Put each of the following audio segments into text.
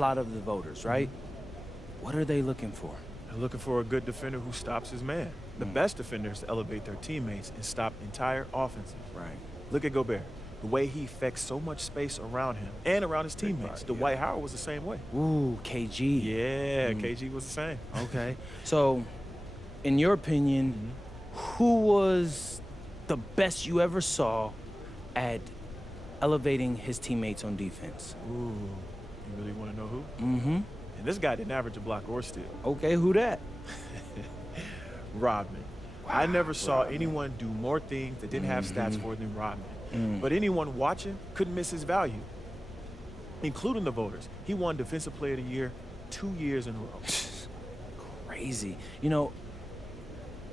lot of the voters, right? What are they looking for? They're looking for a good defender who stops his man. The best defenders elevate their teammates and stop entire offenses. Right. Look at Gobert. The way he affects so much space around him and around his teammates. Dwight Howard was the same way. Ooh, KG. Yeah, KG was the same. Okay. So, in your opinion, who was the best you ever saw at elevating his teammates on defense? Ooh, you really want to know who? Mm-hmm. And this guy didn't average a block or steal. Okay, who that? Rodman. I never saw anyone do more things that didn't have stats for than Rodman. But anyone watching couldn't miss his value, including the voters. He won Defensive Player of the Year 2 years in a row. Crazy. You know,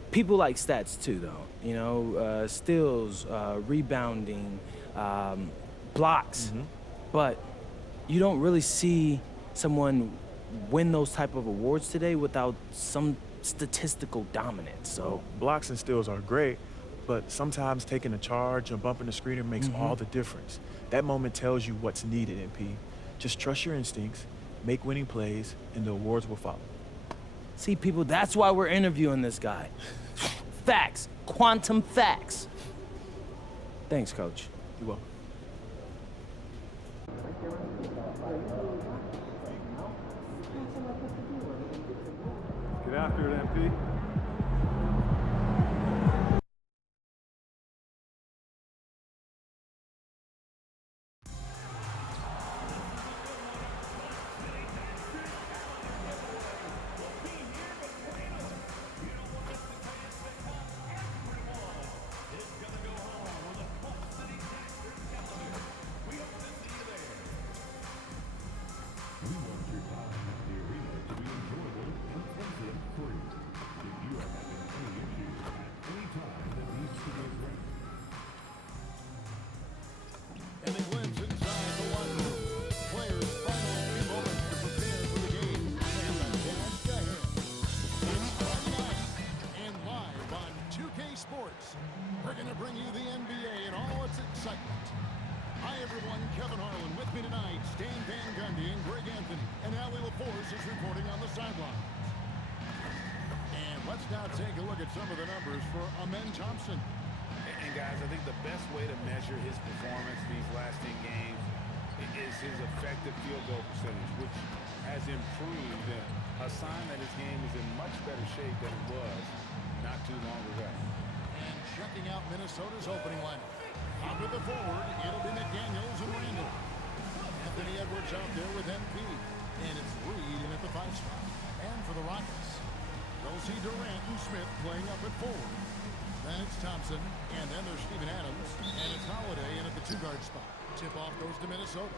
people like stats too, though. You know, steals, rebounding, blocks. But you don't really see someone win those type of awards today without some statistical dominance. So blocks and steals are great, but sometimes taking a charge or bumping the screener makes all the difference. That moment tells you what's needed, MP. Just trust your instincts, make winning plays, and the awards will follow. see, people, that's why we're interviewing this guy. Facts, quantum facts. Thanks, Coach. You're welcome. Get after it, MP. We're going to bring you the NBA and all its excitement. Hi, everyone. Kevin Harlan with me tonight. Stan Van Gundy and Greg Anthony. And Allie LaForce is reporting on the sideline. And let's now take a look at some of the numbers for Amen Thompson. And guys, I think the best way to measure his performance these last 10 games is his effective field goal percentage, which has improved, a sign that his game is in much better shape than it was not too long ago. And checking out Minnesota's opening lineup. Out with the forward, it'll be McDaniels and Randall. Anthony Edwards out there with MP. And it's Reed in at the 5 spot. And for the Rockets, you'll see Durant and Smith playing up at forward. Then it's Thompson, and then there's Steven Adams, and it's Holiday in at the 2-guard spot. Tip-off goes to Minnesota.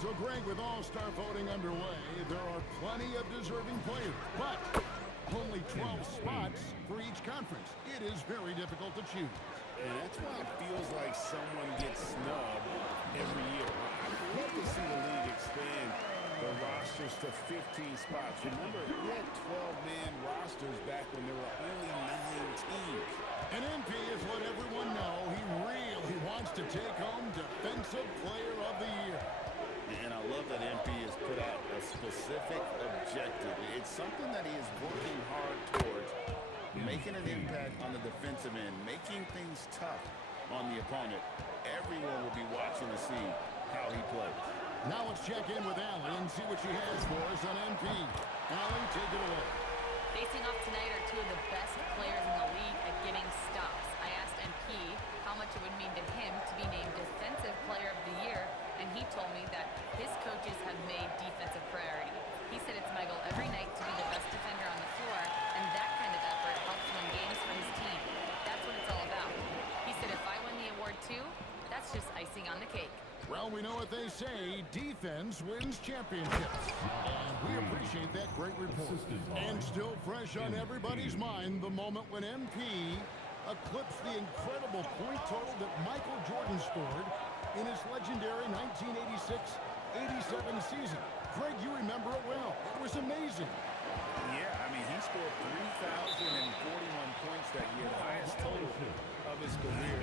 So, Greg, with all-star voting underway, there are plenty of deserving players, but only 12 spots for each conference. It is very difficult to choose. And that's why it feels like someone gets snubbed every year. I'd love to see the league expand the rosters to 15 spots. Remember, we had 12-man rosters back when there were only 9 teams. And MP has let everyone know he really wants to take home Defensive Player of the Year. And I love that MP has put out a specific objective. It's something that he is working hard towards, making an impact on the defensive end, making things tough on the opponent. Everyone will be watching to see how he plays. Now let's check in with Allie and see what she has for us on MP. Allie, take it away. Facing off tonight are two of the best players in the league at getting stops. I asked MP how much it would mean to him to be named Defensive Player of the Year, and he told me that his coaches have made defensive priority. He said it's my goal every night to be the best defender on the floor, and that kind of effort helps win games for his team. That's what it's all about. He said if I win the award too, that's just icing on the cake. Well, we know what they say, defense wins championships. And we appreciate that great report. And still fresh on everybody's mind, the moment when MP eclipsed the incredible point total that Michael Jordan scored in his legendary 1986-87 season. Greg, you remember it well. It was amazing. Yeah, I mean, he scored 3,041 points that year, the highest total of his career.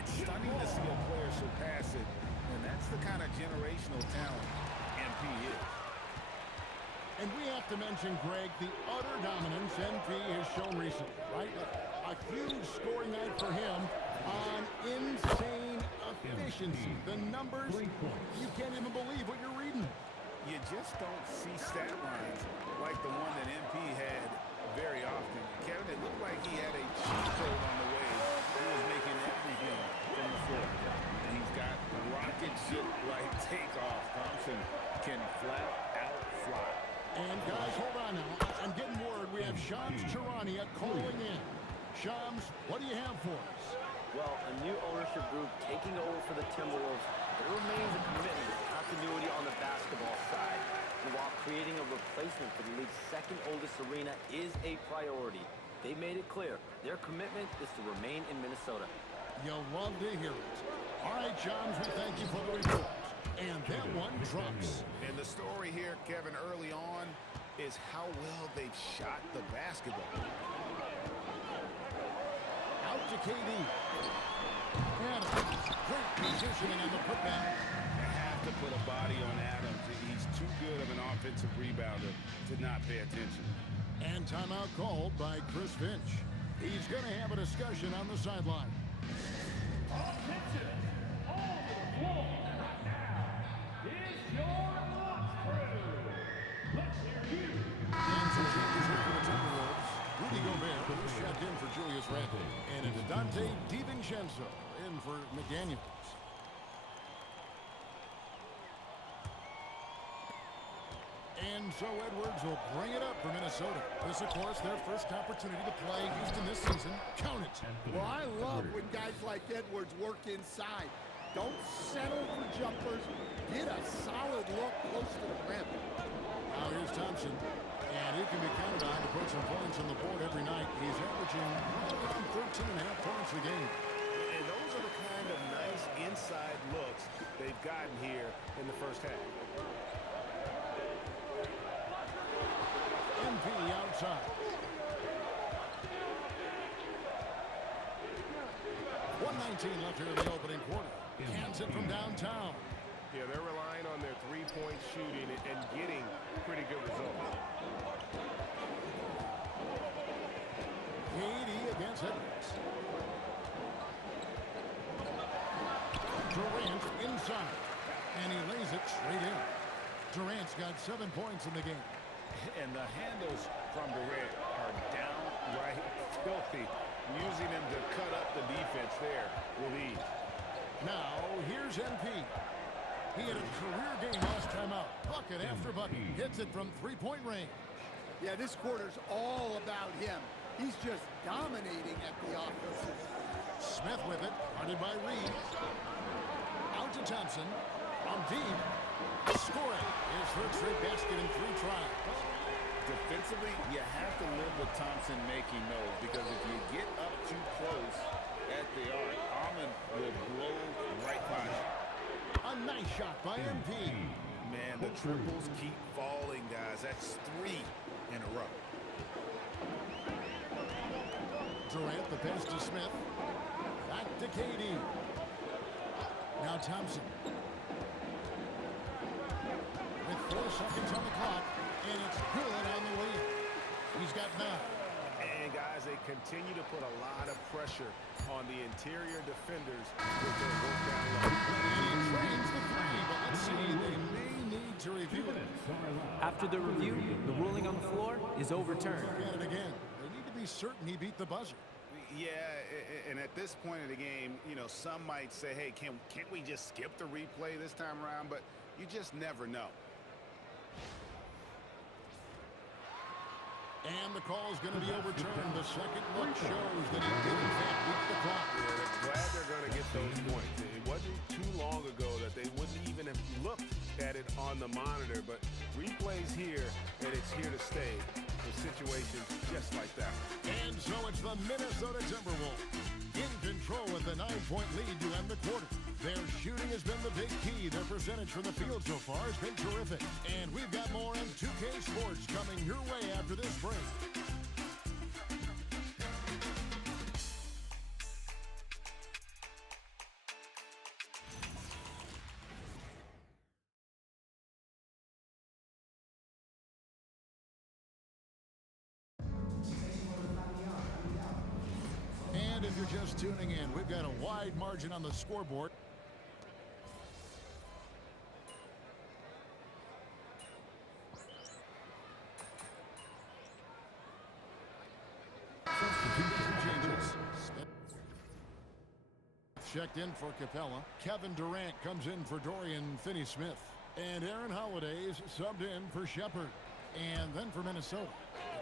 It's stunning to see a player surpass it. And that's the kind of generational talent MP is. And we have to mention, Greg, the utter dominance MP has shown recently, right? A huge scoring night for him on insane efficiency. The numbers, you can't even believe what you're reading. You just don't see stat lines like the one that MP had very often. Kevin, it looked like he had a cheat code on the way. He was making everything from the floor. And he's got rocket ship-like takeoff. Thompson can flat out fly. And guys, hold on now. I'm getting word we have Shams Charania calling in. Shams, what do you have for us? Well, a new ownership group taking over for the Timberwolves. There remains a commitment to continuity on the basketball side. And while creating a replacement for the league's second oldest arena is a priority, they made it clear their commitment is to remain in Minnesota. You'll love to hear it. All right, Shams, we thank you for the report. And that one drops. And the story here, Kevin, early on is how well they've shot the basketball. Out to KD. Adams. Great positioning on the putback. They have to put a body on Adams. He's too good of an offensive rebounder to not pay attention. And timeout called by Chris Finch. He's going to have a discussion on the sideline. Attention! All the floor right now is your lunch crew. Let's hear you. And some changes here for the Timberwolves. Rudy Gobert is checked in for Julius Randle. And it's Dante DiVincenzo in for McDaniels. And so Edwards will bring it up for Minnesota. This, of course, their first opportunity to play Houston this season. Count it. Well, I love when guys like Edwards work inside. Don't settle for jumpers. Get a solid look close to the rim. Now here's Thompson. And he can be counted on to put some points on the board every night. He's averaging around 13.5 points a game. And those are the kind of nice inside looks they've gotten here in the first half. MP outside. 1:19 left here in the opening quarter. Cans it from downtown. Yeah, they're relying on their three-point shooting and getting pretty good results. KD against Edwards. Durant inside. And he lays it straight in. Durant's got 7 points in the game. And the handles from Durant are downright filthy. Using him to cut up the defense there with ease. Now, here's MP. He had a career game last time out. Bucket after bucket. Hits it from three-point range. Yeah, this quarter's all about him. He's just dominating at the offensive. Smith with it. Guarded by Reed. Out to Thompson. On deep. Scoring. His third straight basket in 3 tries. Defensively, you have to live with Thompson making those because if you get up too close at the arc, Almond will blow right by you. A nice shot by MP. Man, the triples keep falling, guys. That's 3 in a row. Durant, the pass to Smith. Back to KD. Now Thompson. With 4 seconds on the clock, and it's good on the way. He's got 9. And, guys, they continue to put a lot of pressure on the interior defenders with their work down low. And he trains the 3, but let's see, they may need to review it. After the review, the ruling on the floor is overturned. Look at it again. They need to be certain he beat the buzzer. Yeah, and at this point in the game, you know, some might say, hey, can't we just skip the replay this time around? But you just never know. And the call is going to be overturned. The second look shows that he did, in fact, beat the clock. Yeah, they're glad they're going to get those points. It wasn't too long ago that they wouldn't even have looked at it on the monitor, but replays here, and it's here to stay for situations just like that. And so it's the Minnesota Timberwolves in control with a 9-point lead to end the quarter. Their shooting has been the big key. Their percentage from the field so far has been terrific. And we've got more on 2K Sports coming your way after this break. And if you're just tuning in, we've got a wide margin on the scoreboard. Substitution changes. Checked in for Capella. Kevin Durant comes in for Dorian Finney-Smith. And Aaron Holiday is subbed in for Shepard. And then for Minnesota,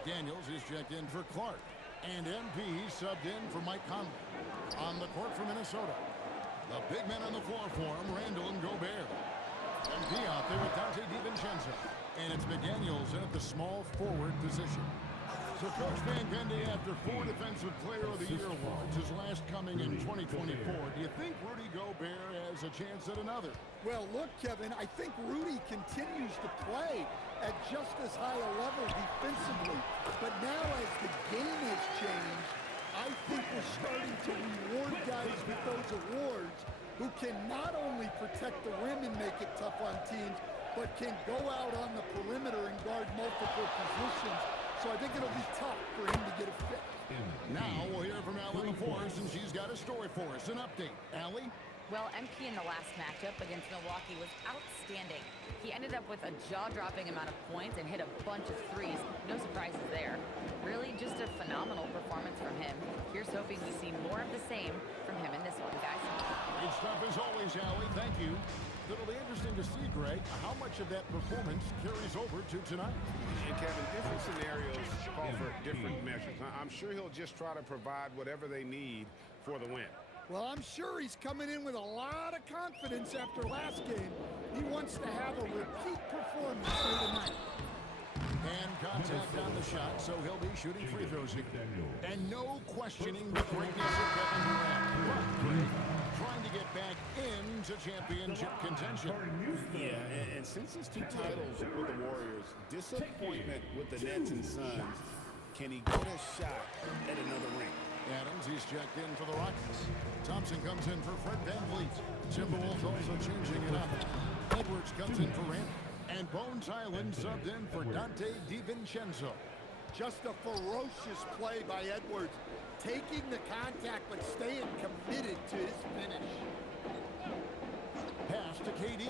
Daniels is checked in for Clark. And MP subbed in for Mike Conley. On the court for Minnesota, the big men on the floor for him, Randall and Gobert. MP out there with Dante DiVincenzo. And it's McDaniels in at the small forward position. So Coach Van Gundy, after 4 Defensive Player of the Year awards, his last coming in 2024, do you think Rudy Gobert has a chance at another? Well, look, Kevin, I think Rudy continues to play at just as high a level defensively. But now as the game has changed, I think we're starting to reward guys with those awards who can not only protect the rim and make it tough on teams, but can go out on the perimeter and guard multiple positions. So I think it'll be tough for him to get a fix. Now we'll hear from Allie LaForce, and she's got a story for us. An update. Allie? Well, MP in the last matchup against Milwaukee was outstanding. He ended up with a jaw-dropping amount of points and hit a bunch of threes. No surprises there. Really just a phenomenal performance from him. Here's hoping we see more of the same from him in this one, guys. Great stuff as always, Allie. Thank you. It'll be interesting to see, Greg, how much of that performance carries over to tonight. And Kevin, different scenarios call for different measures. I'm sure he'll just try to provide whatever they need for the win. Well, I'm sure he's coming in with a lot of confidence after last game. He wants to have a repeat performance here tonight. And contact on the shot, so he'll be shooting free throws here. And no questioning the greatness of Kevin Durant. Trying to get back into championship contention. Yeah, and since his 2 titles with the Warriors, disappointment with the Nets and Suns, can he get a shot at another ring? Adams, he's checked in for the Rockets. Thompson comes in for Fred VanVleet. Timberwolves also changing it up. Edwards comes in for Randall. And Bones Island subbed in for Dante DiVincenzo. Just a ferocious play by Edwards, taking the contact but staying committed to his finish. Pass to KD.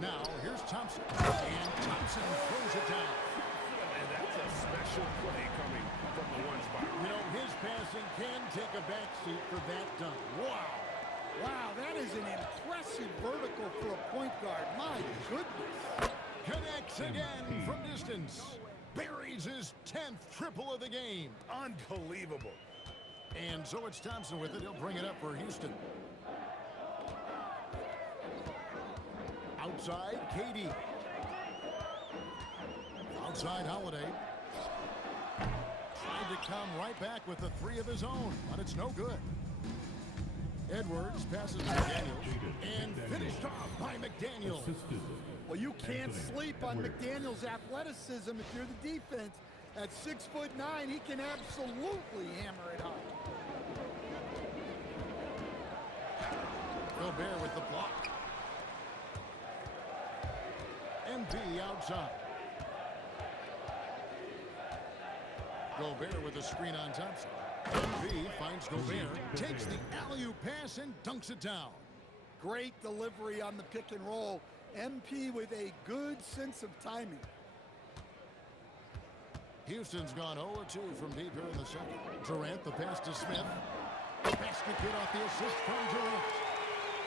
Now here's Thompson. And Thompson throws it down. And that's a special play coming from the one spot. You know, his passing can take a backseat for that dunk. Wow. Wow, that is an impressive vertical for a point guard. My goodness. Connects again from distance. Buries his 10th triple of the game. Unbelievable. And so it's Thompson with it. He'll bring it up for Houston. Outside, KD. Outside, Holiday. Trying to come right back with the 3 of his own, but it's no good. Edwards passes to McDaniels, and finished off by McDaniels. Well, you can't sleep on McDaniels' athleticism if you're the defense. At 6'9", he can absolutely hammer it home. Gobert with the block. MP outside. Gobert with the screen on Thompson. MP finds Gobert, takes the alley-oop pass and dunks it down. Great delivery on the pick and roll. MP with a good sense of timing. Houston's gone 0-2 from deep here in the second. Durant, the pass to Smith. Basket hit off the assist from Durant.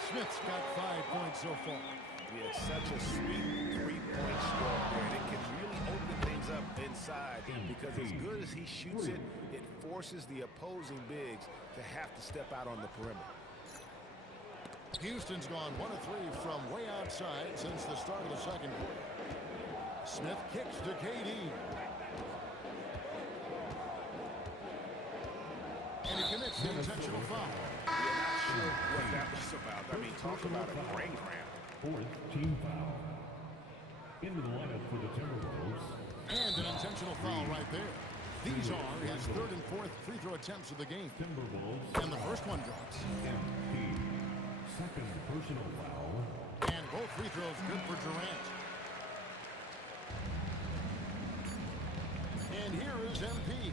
Smith's got 5 points so far. Yeah, it's such a sweet 3-point stroke there, and it can really open things up inside because as good as he shoots it, it forces the opposing bigs to have to step out on the perimeter. Houston's gone 1 of 3 from way outside since the start of the second quarter. Smith kicks to KD. And he commits the intentional foul. You're not sure what that was about. I mean, talk about a brain cramp. 4th team foul. Into the lineup for the Timberwolves. And an intentional foul right there. These are his 3rd and 4th free throw attempts of the game. Timberwolves. And the first one drops. MP. 2nd personal foul. And both free throws good for Durant. And here is MP.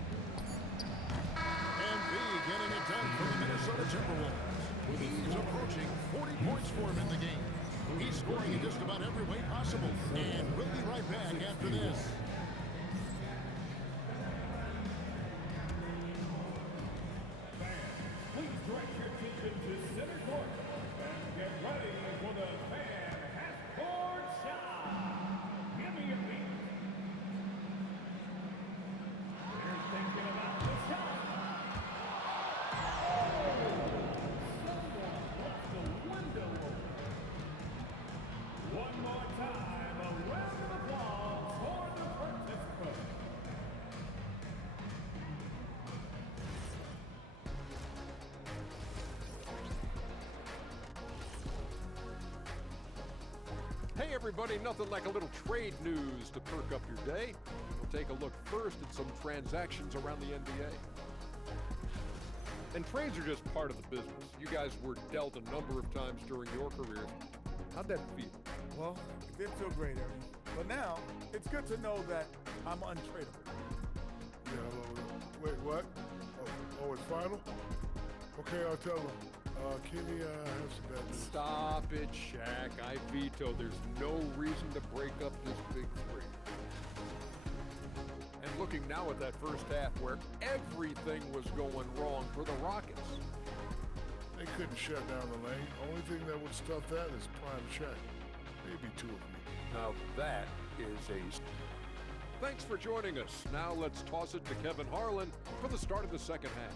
MP getting it it done for the Minnesota Timberwolves. He's approaching 40 points for him in the game. He's scoring in just about every way possible. And we'll be right back after this. Please direct your attention to center court and get ready for the fan half-court shot. Give me your feet. They're thinking about the shot. Someone left the window open. One more time, a round of applause for the participants. Hey everybody, nothing like a little trade news to perk up your day. We'll take a look first at some transactions around the NBA. And trades are just part of the business. You guys were dealt a number of times during your careers. How'd that feel? Well, it did feel great, Ernie. But now, it's good to know that I'm untradeable. Yeah, wait, what? Oh, it's final? Okay, I'll tell him. Kenny, has some bad news. Stop it, Shaq. I veto. There's no reason to break up this big three. And looking now at that first half where everything was going wrong for the Rockets. They couldn't shut down the lane. Only thing that would stuff that is prime check. Maybe two of me. Now that is a... Thanks for joining us. Now let's toss it to Kevin Harlan for the start of the second half.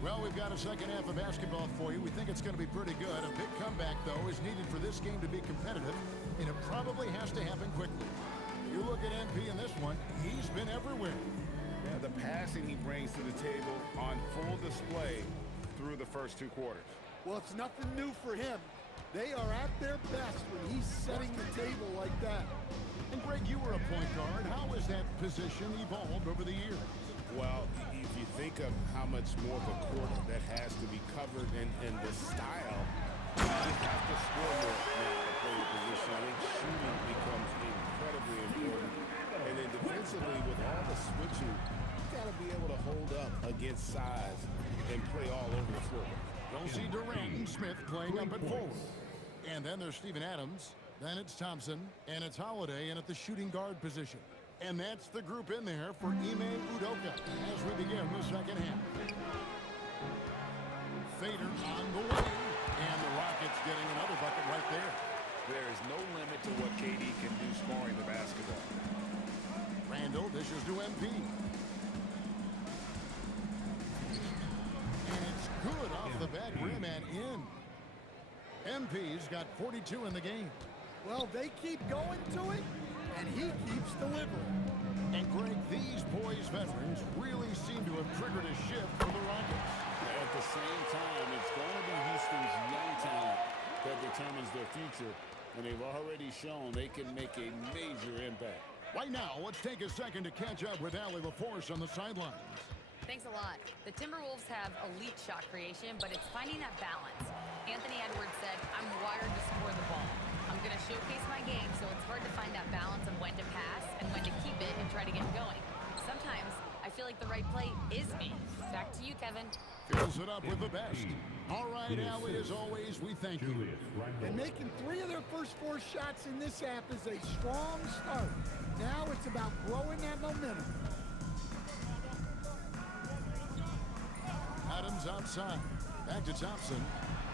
Well, we've got a second half of basketball for you. We think it's going to be pretty good. A big comeback, though, is needed for this game to be competitive, and it probably has to happen quickly. You look at MP in this one, he's been everywhere. Yeah, the passing he brings to the table on full display through the first two quarters. Well, it's nothing new for him. They are at their best when he's setting the table like that. And Greg, you were a point guard. How has that position evolved over the years? Well, if you think of how much more of a court that has to be covered in the style, you have to score more now to play the position. I think shooting becomes incredibly important. And then defensively, with all the switching, you got to be able to hold up against size and play all over the floor. You'll see Durant and Smith playing up at forward. And then there's Steven Adams. Then it's Thompson. And it's Holiday in at the shooting guard position. And that's the group in there for Ime Udoka as we begin the second half. Fader on the way. And the Rockets getting another bucket right there. There is no limit to what KD can do scoring the basketball. Randall dishes to MP. And it's good off the back rim and in. MP's got 42 in the game. Well, they keep going to it, and he keeps delivering. And Greg, these boys veterans really seem to have triggered a shift for the Rockets. At the same time, it's going to be Houston's young talent that determines their future, and they've already shown they can make a major impact. Right now, let's take a second to catch up with Allie LaForce on the sidelines. Thanks a lot. The Timberwolves have elite shot creation, but it's finding that balance. Anthony Edwards said, I'm wired to score the ball. I'm going to showcase my game, so it's hard to find that balance of when to pass and when to keep it and try to get going. Sometimes I feel like the right play is me. Back to you, Kevin. Fills it up with the best. All right, Allie, as always, we thank you. And making 3 of their first 4 shots in this half is a strong start. Now it's about growing that momentum. Adams outside. Back to Thompson.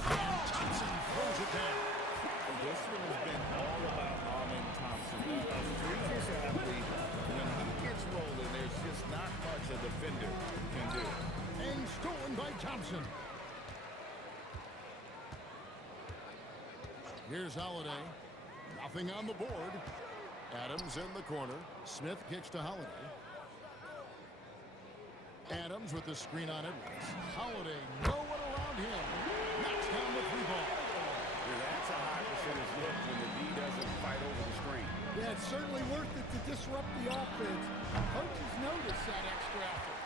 And Thompson throws it down. This one has been all about Amen Thompson. A freakish athlete. When he gets rolling, there's just not much a defender can do. And stolen by Thompson. Here's Holiday. Nothing on the board. Adams in the corner. Smith kicks to Holiday. Adams with the screen on Edwards. Holiday, no one around him. Knocks down the 3-ball. Yeah, that's a high percentage look when the D doesn't fight over the screen. Yeah, it's certainly worth it to disrupt the offense. Coaches notice that extra effort.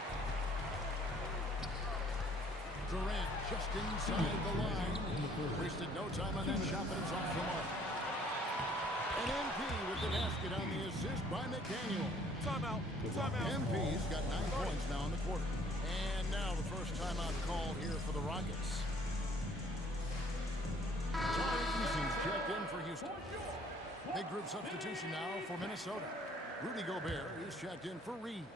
Durant just inside the line. Wasted no time on that shot, but it's off the mark. And MP with the basket on the assist by McDaniel. Timeout. MP's got 9 points now in the quarter. And now the first timeout call here for the Rockets. Tari Eason's checked in for Houston. Big group substitution now for Minnesota. Rudy Gobert, he's checked in for Reed.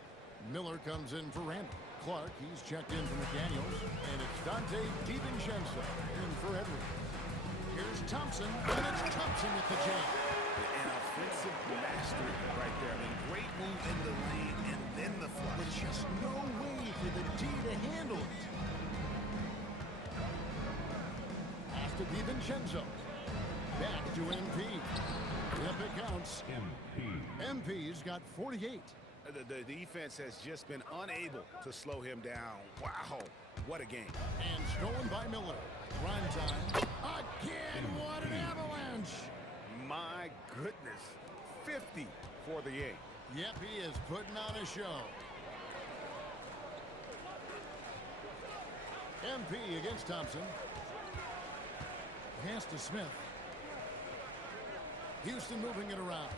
Miller comes in for Randall. Clark, he's checked in for McDaniels. And it's Dante DiVincenzo in for Edwards. Here's Thompson, and it's Thompson with the jam. An offensive mastery right there. I mean, great move in the lane and then the flush. But just no way for the D to handle it. Pass to DiVincenzo. Back to MP. Yep, it counts. MP's got 48. The defense has just been unable to slow him down. Wow, what a game. And stolen by Miller. Prime time. Again, what an avalanche. My goodness, 50 for the eight. Yep, he is putting on a show. MP against Thompson. Pass to Smith. Houston moving it around.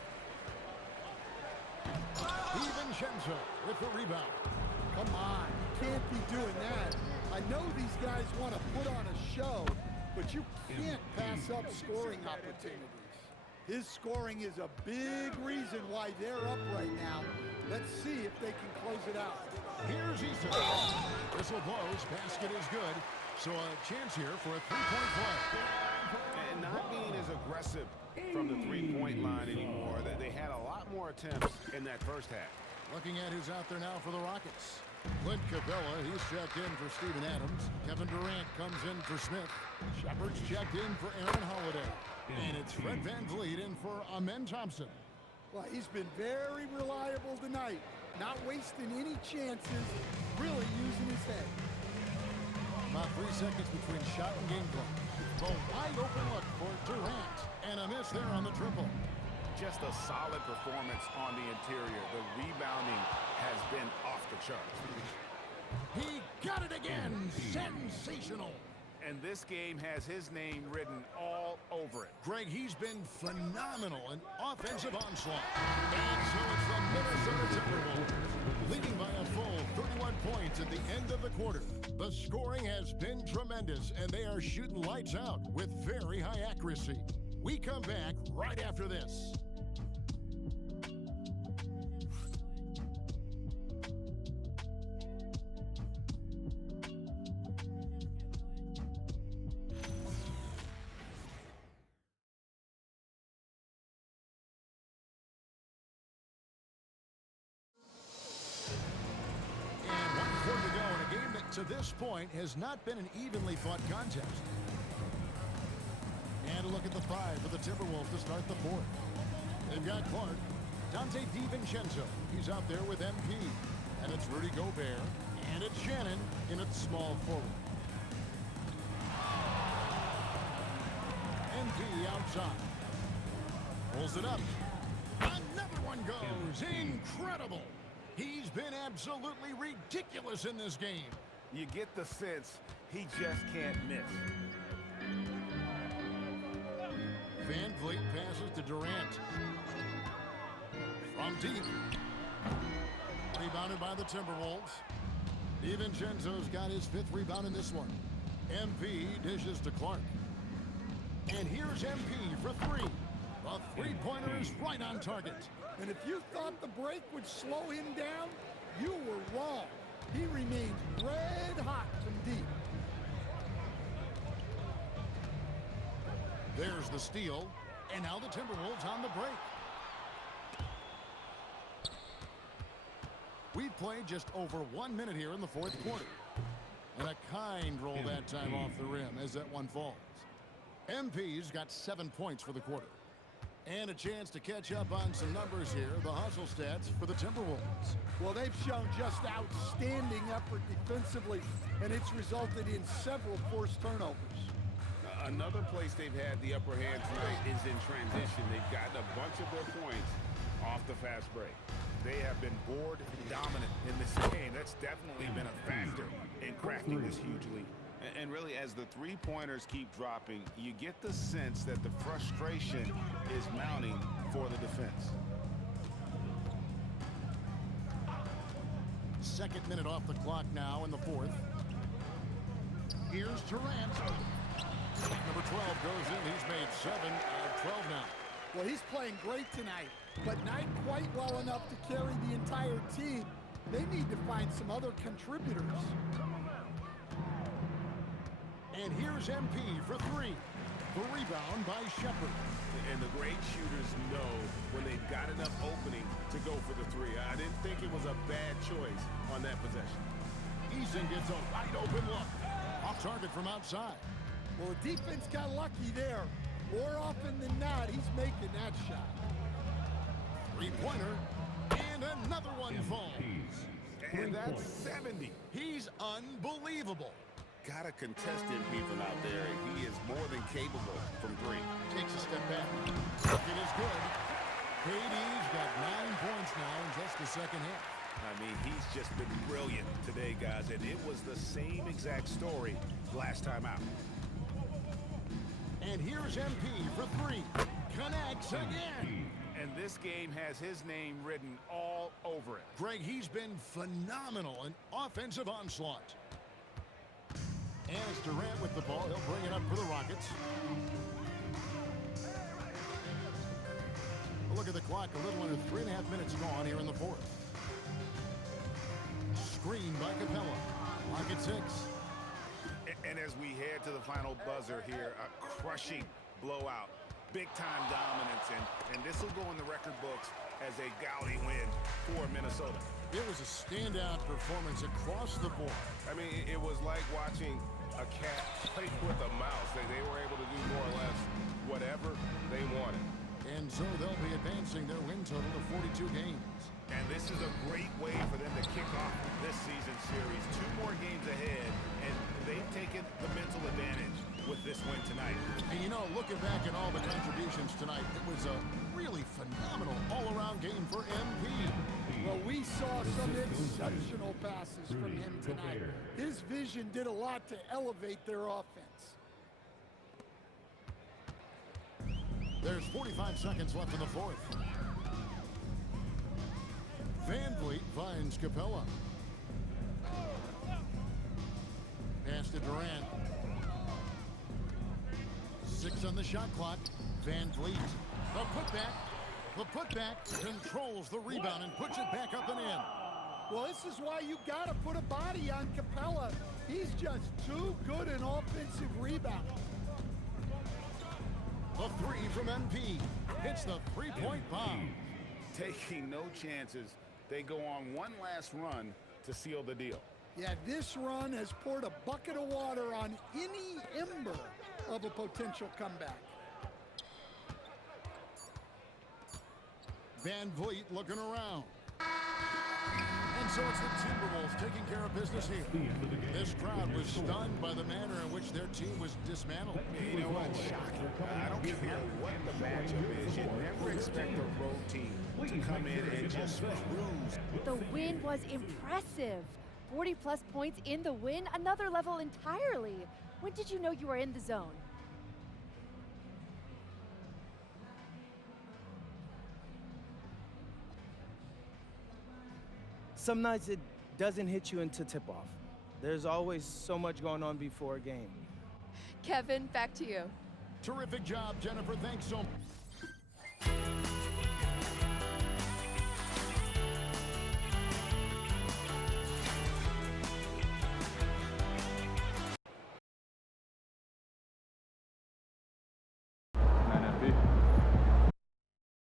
DiVincenzo with the rebound. Come on, can't be doing that. I know these guys want to put on a show, but you can't pass up scoring opportunities. His scoring is a big reason why they're up right now. Let's see if they can close it out. Here's Eason. Whistle blows, basket is good. So a chance here for a three-point play. And not being as aggressive from the three-point line anymore. They had a lot more attempts in that first half. Looking at who's out there now for the Rockets. Clint Capella, he's checked in for Steven Adams. Kevin Durant comes in for Smith. Shepard's checked in for Aaron Holiday. And it's Fred VanVleet in for Amen Thompson. Well, he's been very reliable tonight. Not wasting any chances, really using his head. About 3 seconds between shot and game clock. The wide open look for Durant. And a miss there on the triple. Just a solid performance on the interior. The rebounding has been off the charts. He got it again. Sensational. And this game has his name written all over it. Greg, he's been phenomenal. An offensive onslaught. And so it's the Minnesota Timberwolves leading by a full 31 points at the end of the quarter. The scoring has been tremendous, and they are shooting lights out with very high accuracy. We come back right after this. To this point has not been an evenly fought contest. And a look at the five for the Timberwolves to start the fourth. They've got Clark, Dante DiVincenzo. He's out there with MP. And it's Rudy Gobert. And it's Shannon in its small forward. MP outside. Pulls it up. Another one goes. Incredible. He's been absolutely ridiculous in this game. You get the sense he just can't miss. VanVleet passes to Durant. From deep. Rebounded by the Timberwolves. DiVincenzo's got his 5th rebound in this one. MP dishes to Clark. And here's MP for 3. The three-pointer is right on target. And if you thought the break would slow him down, you were wrong. He remains red hot from deep. There's the steal. And now the Timberwolves on the break. We've played just over 1 minute here in the fourth quarter. And a kind roll that time off the rim as that one falls. MP's got 7 points for the quarter. And a chance to catch up on some numbers here, the hustle stats for the Timberwolves. Well, they've shown just outstanding effort defensively, and it's resulted in several forced turnovers. Another place they've had the upper hand tonight is in transition. They've gotten a bunch of their points off the fast break. They have been board dominant in this game. That's definitely been a factor in crafting this huge lead. And really, as the three-pointers keep dropping, you get the sense that the frustration is mounting for the defense. Second minute off the clock now in the fourth. Here's Durant. Number 12 goes in. He's made 7 out of 12 now. Well, he's playing great tonight, but not quite well enough to carry the entire team. They need to find some other contributors. And here's MP for 3. The rebound by Shepard. And the great shooters know when they've got enough opening to go for the three. I didn't think it was a bad choice on that possession. Eason gets a wide open look. Off target from outside. Well, the defense got lucky there. More often than not, he's making that shot. Three-pointer. And another one falls. And that's 70. He's unbelievable. Got to contest MP from out there. He is more than capable from 3. Takes a step back. It is good. KD's got 9 points now in just the second half. I mean, he's just been brilliant today, guys, and it was the same exact story last time out. And here's MP for 3. Connects again. And this game has his name written all over it. Greg, he's been phenomenal in offensive onslaught. And it's Durant with the ball. He'll bring it up for the Rockets. Look at the clock. A little under 3.5 minutes gone here in the fourth. Screen by Capella. Clock at 6. And as we head to the final buzzer here, a crushing blowout. Big-time dominance, and this will go in the record books as a gaudy win for Minnesota. It was a standout performance across the board. I mean, it was like watching a cat play with a mouse. They were able to do more or less whatever they wanted. And so they'll be advancing their win total to 42 games. And this is a great way for them to kick off this season series. 2 more games ahead, and they've taken the mental advantage with this win tonight. And you know, looking back at all the contributions tonight, it was a really phenomenal all-around game for MP. Well, we saw some exceptional passes from him tonight. His vision did a lot to elevate their offense. There's 45 seconds left in the fourth. Van Vliet finds Capella. Pass to Durant. 6 on the shot clock. Van Vliet. The putback. The putback controls the rebound and puts it back up and in. Well, this is why you got to put a body on Capella. He's just too good in offensive rebound. The 3 from MP. Hits the three-point bomb. Taking no chances. They go on one last run to seal the deal. Yeah, this run has poured a bucket of water on any ember of a potential comeback. Van Vliet looking around. And so it's the Timberwolves taking care of business here. This crowd was stunned by the manner in which their team was dismantled. You know what? Shocking. I don't care what the matchup is. You never expect a road team to come in and just cruise. The win was impressive. 40-plus points in the win, another level entirely. When did you know you were in the zone? Some nights it doesn't hit you until tip-off. There's always so much going on before a game. Kevin, back to you. Terrific job, Jennifer. Thanks so much.